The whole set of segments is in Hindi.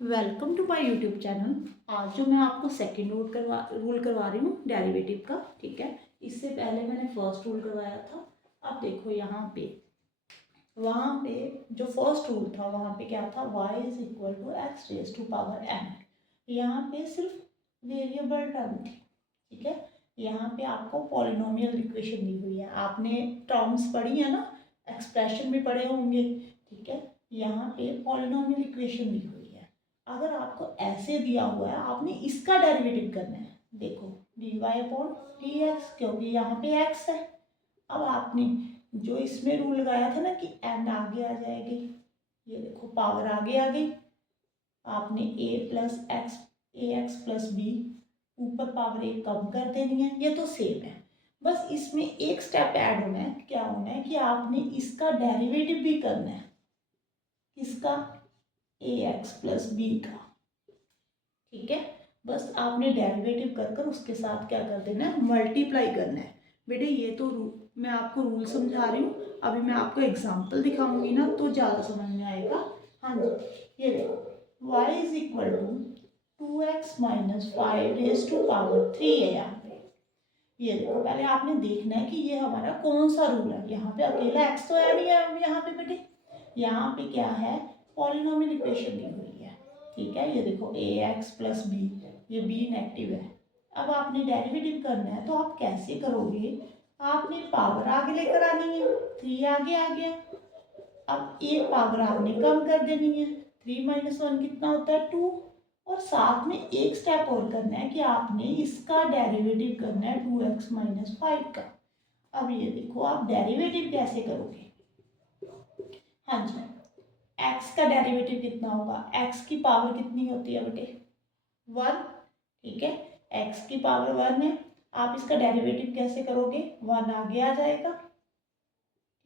Welcome to my YouTube channel. आज जो मैं आपको सेकंड रूल करवा रही हूँ डेरिवेटिव का, ठीक है। इससे पहले मैंने फर्स्ट रूल करवाया था। अब देखो यहाँ पे, वहाँ पे जो फर्स्ट रूल था वहाँ पे क्या था, y is equal to x raise to power m। यहाँ पे सिर्फ वेरिएबल टर्म थी, ठीक है। यहाँ पे आपको पॉलिनोमियल इक्वेशन दी हुई है, आपने टर्म्स पढ़ी है ना, एक्सप्रेशन भी पढ़े होंगे, ठीक है। यहाँ पे पॉलिनोमियल इक्वेशन दी हुई है। अगर आपको ऐसे दिया हुआ है, आपने इसका डेरिवेटिव करना है। देखो dy अपॉन dx, क्योंकि यहाँ पे x है। अब आपने जो इसमें रूल लगाया था ना कि n आगे आ जाएगी, ये देखो पावर आगे आ गई। आपने ए एक्स प्लस बी ऊपर पावर एक कम कर देनी है, ये तो सेम है। बस इसमें एक स्टेप ऐड होना है, क्या होना है कि आपने इसका डेरिवेटिव भी करना है। किसका? ए एक्स प्लस बी का, ठीक है। बस आपने डेरिवेटिव कर कर उसके साथ क्या कर देना है, मल्टीप्लाई करना है। बेटे ये तो मैं आपको रूल समझा रही हूँ, अभी मैं आपको एग्जांपल दिखाऊंगी ना तो ज़्यादा समझ में आएगा। हाँ जी, ये देखो y is equal to 2x minus 5 raise to power 3 है यहाँ पे। ये देखो पहले आपने देखना है कि ये हमारा कौन सा रूल है। यहाँ पे अकेला x तो है नहीं है यहाँ पे बेटे, यहाँ पे क्या है, पॉलिनोमियल इक्वेशन दी हुई है, ठीक है। ये देखो ए एक्स प्लस बी, ये बी नेगेटिव है। अब आपने डेरिवेटिव करना है तो आप कैसे करोगे, आपने पावर आगे लेकर आनी है, 3 आगे आ गया। अब एक पावर आपने कम कर देनी है, 3 माइनस 1 कितना होता है, 2। और साथ में एक स्टेप और करना है कि आपने इसका डेरिवेटिव करना है 2x माइनस 5 का। अब ये देखो आप डेरिवेटिव कैसे करोगे। हाँ जी, x का डेरिवेटिव कितना होगा, x की पावर कितनी होती है बेटे, 1, ठीक है। x की पावर 1 है, आप इसका डेरिवेटिव कैसे करोगे, 1 आगे आ जाएगा,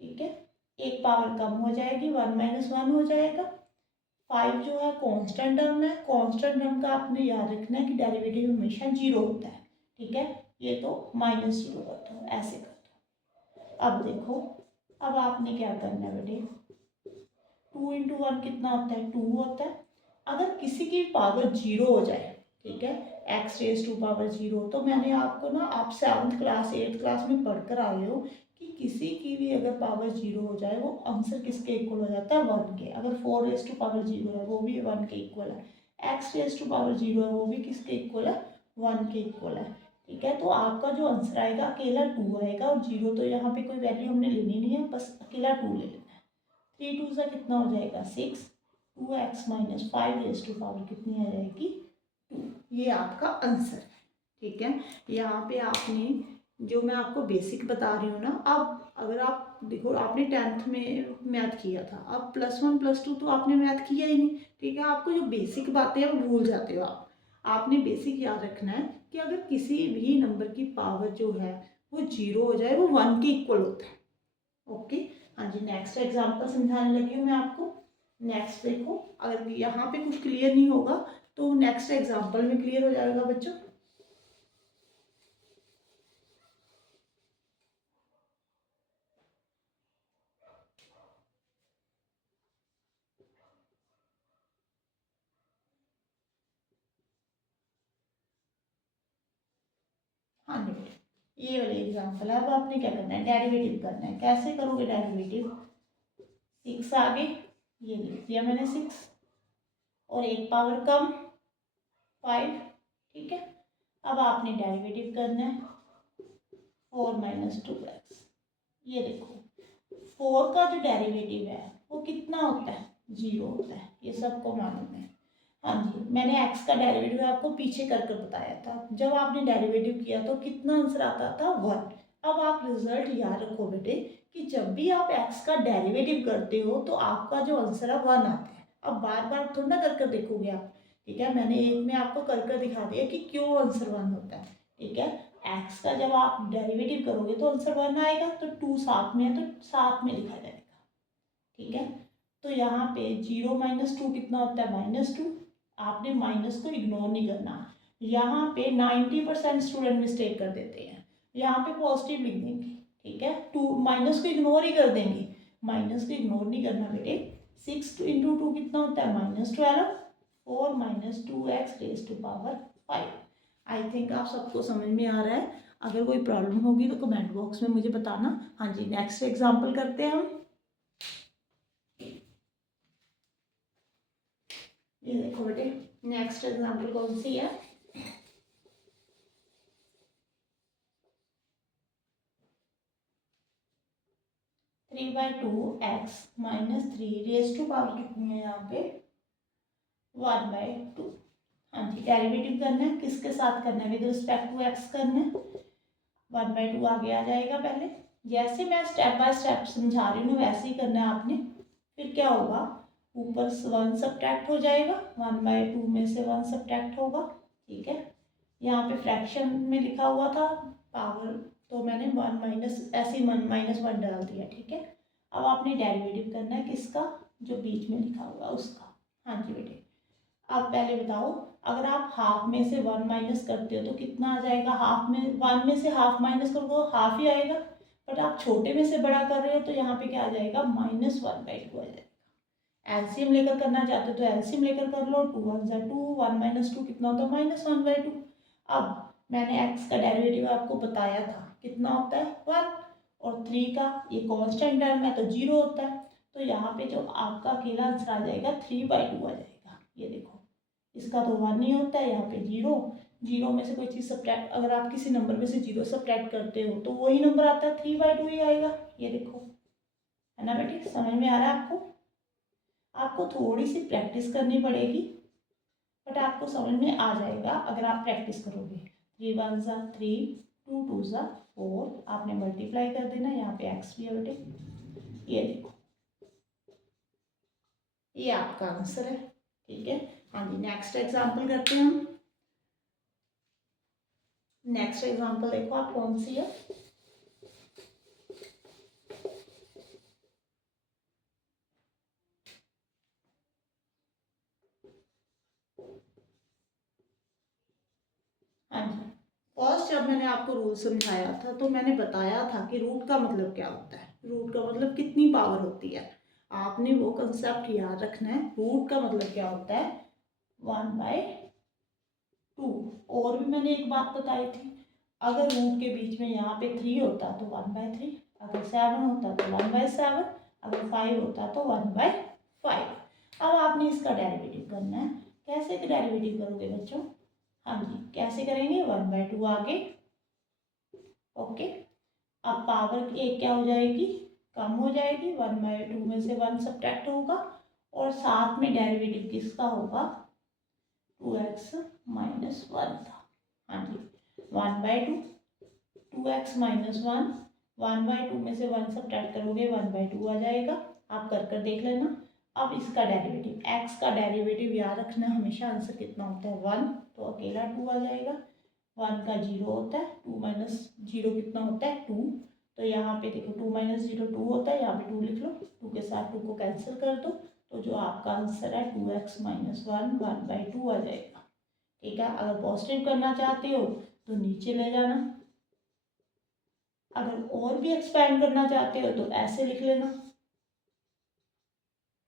ठीक है। एक पावर कम हो जाएगी, 1 माइनस 1 हो जाएगा। 5 जो है कांस्टेंट टर्म है, कांस्टेंट टर्म का आपने याद रखना है कि डेरिवेटिव हमेशा 0 होता है, ठीक है। ये तो -0 कर दो, ऐसे कर दो। अब देखो, अब आपने क्या करना है बेटे, 2 इंटू 1 कितना होता है, 2 होता है। अगर किसी की पावर 0 हो जाए, ठीक है, एक्स रेज टू पावर 0, तो मैंने आपको ना, आप 7th क्लास 8th क्लास में पढ़कर आए हो कि किसी की भी अगर पावर 0 हो जाए, वो आंसर किसके इक्वल हो जाता है, 1 के। अगर 4 रेज टू पावर 0 है वो भी 1 के इक्वल है, एक्स रेज टू पावर 0 है वो भी किसके इक्वल है, 1 के इक्वल है, ठीक है। तो आपका जो आंसर आएगा अकेला 2 आएगा, और 0 तो यहाँ पे कोई वैल्यू हमने लेनी नहीं है, बस अकेला 2 ले लेना है। 3 2 सा कितना हो जाएगा, 6। 2x minus 5 raise to power कितनी आ जाएगी, 2। ये आपका आंसर है, ठीक है। यहाँ पे आपने जो मैं आपको बेसिक बता रही हूँ ना, अब अगर आप देखो, आपने 10th में मैथ किया था, अब +1 +2 तो आपने मैथ किया ही नहीं, ठीक है। आपको जो बेसिक बातें हैं वो भूल जाते हो आप। आपने बेसिक याद रखना है कि अगर किसी भी नंबर की पावर जो है वो 0 हो जाए, वो 1 के इक्वल होता है, ओके। हाँ जी, नेक्स्ट एग्जांपल समझाने लगी हूँ मैं आपको। नेक्स्ट देखो, अगर यहाँ पे कुछ क्लियर नहीं होगा तो नेक्स्ट एग्जांपल में क्लियर हो जाएगा बच्चों। हाँ जी बेटे, ये वाली एग्जांपल है। अब आपने क्या करना है, डेरिवेटिव करना है। कैसे करोगे डेरिवेटिव, 6 आगे, ये लिख दिया मैंने 6, और एक पावर कम 5, ठीक है। अब आपने डेरिवेटिव करना है 4 माइनस 2x। ये देखो 4 का जो डेरिवेटिव है वो कितना होता है, 0 होता है, ये सबको मालूम है। हाँ जी, मैंने x का डेरिवेटिव आपको पीछे करके बताया था। जब आपने डेरिवेटिव किया तो कितना आंसर आता था, 1। अब आप रिजल्ट याद रखो बेटे कि जब भी आप x का डेरिवेटिव करते हो तो आपका जो आंसर है 1 आता है। अब बार बार थोड़ा ना कर कर देखोगे आप, ठीक है। मैंने एक में आपको कर कर दिखा दिया कि क्यों आंसर 1 होता है, ठीक है। x का जब आप डेरिवेटिव करोगे तो आंसर 1 आएगा, तो 2 साथ में है तो साथ में लिखा जाएगा, ठीक है। तो यहाँ पे 0 माइनस 2 कितना होता है, -2। आपने माइनस को इग्नोर नहीं करना। यहाँ पे 90% स्टूडेंट मिस्टेक कर देते हैं, यहाँ पे पॉजिटिव लिख देंगे, ठीक है। 2 माइनस को इग्नोर ही कर देंगे, माइनस को इग्नोर नहीं करना बेटे। 6 इंटू 2 कितना होता है, -12। 4 minus 2x raise to power 5। I think आप सबको समझ में आ रहा है। अगर कोई प्रॉब्लम होगी तो कमेंट बॉक्स में मुझे बताना। हाँ जी, नेक्स्ट एग्जाम्पल करते हैं हम। ये देखो बेटे, नेक्स्ट एग्जाम्पल कौन सी है? Three by two x minus three raise to power कितनी है यहाँ पे? 1/2। हाँ जी, डेरिवेटिव करना है, किसके साथ करना है? विद रिस्पेक्ट टू एक्स करना है। 1/2 आगे आ जाएगा। पहले जैसे मैं स्टेप बाय स्टेप समझा रही हूँ वैसे ही करना है आपने। फिर क्या होगा, ऊपर से 1 सब्ट्रैक्ट हो जाएगा, 1/2 में से 1 सब्ट्रैक्ट होगा। ठीक है, यहाँ पे फ्रैक्शन में लिखा हुआ था पावर, तो मैंने 1 माइनस ऐसे ही -1 डाल दिया। ठीक है, अब आपने डेरिवेटिव करना है किसका? जो बीच में लिखा हुआ उसका। हाँ जी बेटे, आप पहले बताओ, अगर आप हाफ में से 1 माइनस करते हो तो कितना आ जाएगा? हाफ में 1 में से हाफ माइनस करोगे तो हाफ ही आएगा। बट आप छोटे में से बड़ा कर रहे हो तो यहाँ पे क्या आ जाएगा? -1/2 आ जाएगा। एलसीएम लेकर करना चाहते हो तो एलसीएम लेकर कर लो। 2 1 ज़ा 2, 1 माइनस 2 कितना होता है? -1/2। अब मैंने एक्स का डेरिवेटिव आपको बताया था, कितना होता है? 1। और 3 का ये कॉन्स्टेंट टर्म है तो 0 होता है। तो यहाँ पे जो आपका अकेला आंसर आ जाएगा 3/2 आ जाएगा। ये देखो, इसका तो 1 ही होता है, यहाँ पे 0। 0 में से कोई चीज़ सब्ट्रैक्ट, अगर आप किसी नंबर में से 0 सब्ट्रैक्ट करते हो तो वही नंबर आता है, 3/2 ही आएगा। ये देखो, है ना बेटी? समझ में आ रहा है आपको? आपको थोड़ी सी प्रैक्टिस करनी पड़ेगी, बट आपको समझ में आ जाएगा अगर आप प्रैक्टिस करोगे। 3 1 ज़ा 3, 2 2 ज़ा 4, आपने मल्टीप्लाई कर देना। यहाँ पे एक्स भी है बेटे। ये देखो, ये आपका आंसर है। ठीक है, हाँ जी, नेक्स्ट एग्जाम्पल करते हैं हम। नेक्स्ट एग्जाम्पल देखो आप कौन सी है। हाँ जी, फर्स्ट जब मैंने आपको रूल समझाया था तो मैंने बताया था कि रूट का मतलब क्या होता है। रूट का मतलब कितनी पावर होती है, आपने वो कंसेप्ट याद रखना है। रूट का मतलब क्या होता है? 1/2। और भी मैंने एक बात बताई थी, अगर रूट के बीच में यहाँ पे 3 होता तो 1/3, अगर 7 होता तो 1/7, अगर 5 होता तो 1/5। अब आपने इसका डेरिवेटिव करना है। कैसे डेरिवेटिव करोगे बच्चों? हाँ जी, कैसे करेंगे? 1/2 आगे। ओके, अब पावर एक क्या हो जाएगी? कम हो जाएगी। 1/2 में से 1 सब्ट्रैक्ट होगा और साथ में डेरिवेटिव किसका होगा? 2x माइनस 1 था। हाँ जी, 1/2, 2x माइनस 1, 1/2 में से 1 सब्ट्रैक्ट करोगे 1/2 आ जाएगा। आप कर कर देख लेना। अब इसका डेरिवेटिव, x का डेरिवेटिव याद रखना, हमेशा आंसर कितना होता है? 1, तो अकेला 2 आ जाएगा। 1 का 0 होता है, 2 माइनस 0 कितना होता है? 2। तो यहाँ पे देखो 2 माइनस 0 2 होता है, यहाँ पे 2 लिख लो। 2 के साथ 2 को कैंसिल कर दो, तो जो आपका आंसर है 2x माइनस 1 1/2 आ जाएगा। ठीक है, अगर पॉजिटिव करना चाहते हो तो नीचे ले जाना, अगर और भी एक्सपेंड करना चाहते हो तो ऐसे लिख लेना।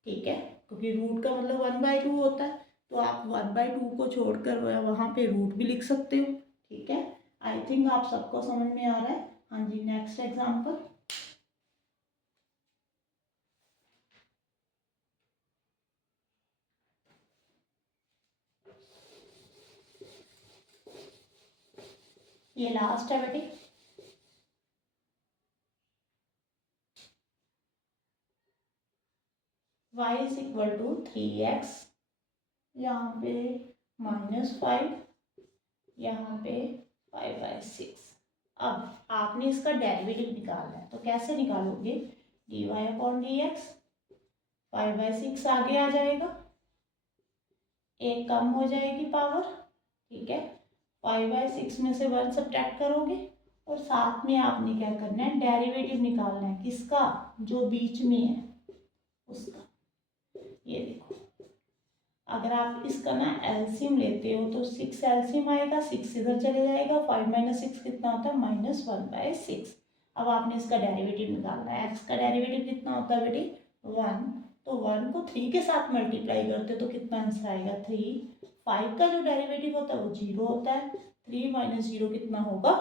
ठीक है, क्योंकि रूट का मतलब 1/2 होता है, तो आप 1/2 को छोड़कर वहाँ पे रूट भी लिख सकते हो। ठीक है, आई थिंक आप सबको समझ में आ रहा है। हाँ जी, नेक्स्ट एग्जाम्पल। ये लास्ट है बेटी। y is equal to 3x, यहाँ पे -5, यहाँ पे 5/6। अब आपने इसका डेरिवेटिव निकालना है, तो कैसे निकालोगे? dy/dx, 5/6 आगे आ जाएगा, एक कम हो जाएगी पावर। ठीक है, 5/6 में से 1 सब्ट्रैक्ट करोगे और साथ में आपने क्या करना है? डेरिवेटिव निकालना है। किसका? जो बीच में है उसका। ये देखो, अगर आप इसका ना एलसीएम लेते हो तो 6 एलसीएम आएगा, 6 इधर चले जाएगा, 5 - 6 कितना होता है? -1/6। अब आपने इसका डेरिवेटिव निकालना है। एक्स का डेरिवेटिव कितना होता है बेटी? 1। तो 1 को 3 के साथ मल्टीप्लाई करते तो कितना आंसर आएगा 3। 5 का जो डेरिवेटिव होता है वो 0 होता है। 3 माइनस 0 कितना होगा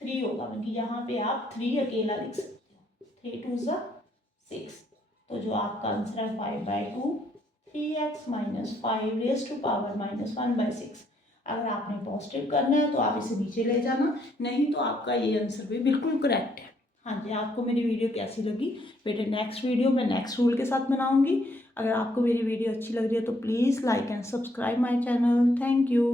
3 होगा, मतलब यहाँ पे आप 3 अकेला लिख सकते हो। 3 2 ज़ा 6, तो जो आपका आंसर है 5/2, 3x minus 5 raise to power minus 1/6। अगर आपने पॉजिटिव करना है तो आप इसे नीचे ले जाना, नहीं तो आपका ये आंसर भी बिल्कुल करेक्ट है। हाँ जी, आपको मेरी वीडियो कैसी लगी बेटे, नेक्स्ट वीडियो मैं नेक्स्ट रूल के साथ बनाऊंगी। अगर आपको मेरी वीडियो अच्छी लग रही है तो please like and subscribe my channel. Thank you.